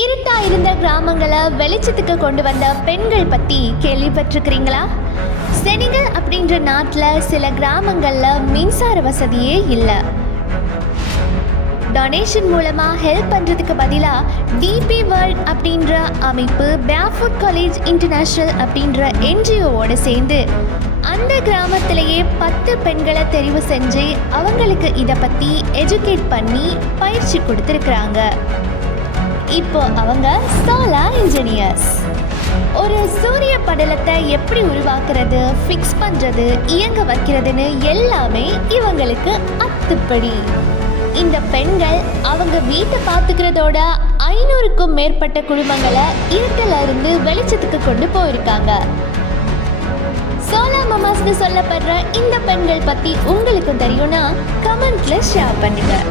இருட்டா இருந்த கிராமங்களை வெளிச்சத்துக்கு கொண்டு வந்த பெண்கள் பத்தி கேள்விப்பட்டிருக்கிறீங்களா? செனிகல் அப்படின்ற நாட்டில் சில கிராமங்களில் மின்சார வசதியே இல்லை. டொனேஷன் மூலமாக ஹெல்ப் பண்ணுறதுக்கு பதிலாக டிபி வேர்ல்ட் அப்படின்ற அமைப்பு பேஃபுட் காலேஜ் இன்டர்நேஷ்னல் அப்படின்ற என்ஜிஓவோடு சேர்ந்து அந்த கிராமத்திலேயே பத்து பெண்களை தெரிவு செஞ்சு அவங்களுக்கு இதை பற்றி எஜுகேட் பண்ணி பயிற்சி கொடுத்துருக்குறாங்க. இப்போ அவங்க சோலார் இன்ஜினியர்ஸ் ஒரு சூரிய படலத்தை எப்படி உருவாக்குறது ஃபிக்ஸ் பண்ணுறது இயங்க வைக்கிறதுன்னு எல்லாமே இவங்களுக்கு அத்துப்படி. இந்த பெண்கள் அவங்க வீட்டை பார்த்துக்கிறதோட ஐநூறுக்கும் மேற்பட்ட குடும்பங்களை இருட்டில் இருந்து வெளிச்சத்துக்கு கொண்டு போயிருக்காங்க. சோலா மமாஸ்னு சொல்லப்படுற இந்த பெண்கள் பற்றி உங்களுக்கு தெரியும்னா கமெண்ட்ல ஷேர் பண்ணுங்கள்